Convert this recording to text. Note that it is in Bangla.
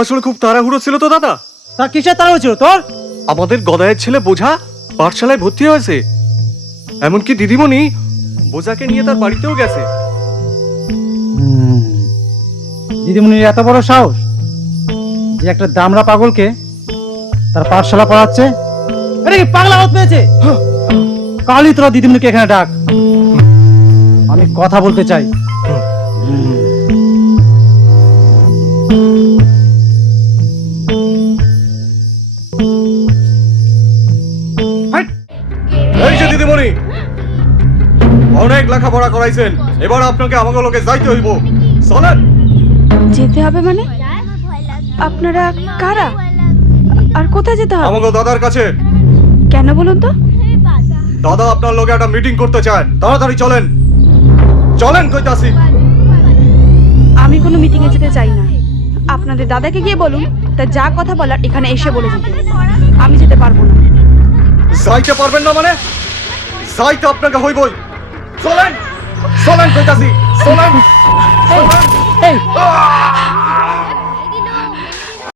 আসলে খুব তাড়াহুড়ো ছিল তো দাদা। তা কিসের তাড়াহুড়ো ছিল তোর? আমাদের গদায়ের ছেলে বোঝা পাঠশালায় ভর্তি হয়েছে, এমনকি দিদিমণি বোঝাকে নিয়ে তার বাড়িতেও গেছে। দিদিমণির এত বড় সাহস যে একটা দামড়া পাগলকে তার পাঠশালা পড়াচ্ছে। এটা কি পাগলা হত পেয়েছে? কালই তোরা দিদিমণিকে এখানে ডাক, আমি কথা বলতে চাই। এই যে দিদিমণি, অনেক লেখাপড়া করাইছেন, এবার আপনাকে আমাকে লোকে যাইতে হইব। চলেন। যেতে হবে মানে? আপনারা কারা আর কোথায় যেতে হবে? আমাকে দাদার কাছে। কেন বলুন তো? দাদা আপনার লোকে একটা মিটিং করতে চায়, তাড়াতাড়ি চলেন। চলেন কইতাছি। আমি কোনো মিটিং এ যেতে চাই না। আপনাদের দাদাকে গিয়ে বলুন তা যা কথা বলার এখানে এসে বলে যেতে। আমি যেতে পারবো না। যাইতে পারবেন না মানে? যাইতে আপনাকে হইবই। চলেন চলেন কইতাছি, চলেন। এই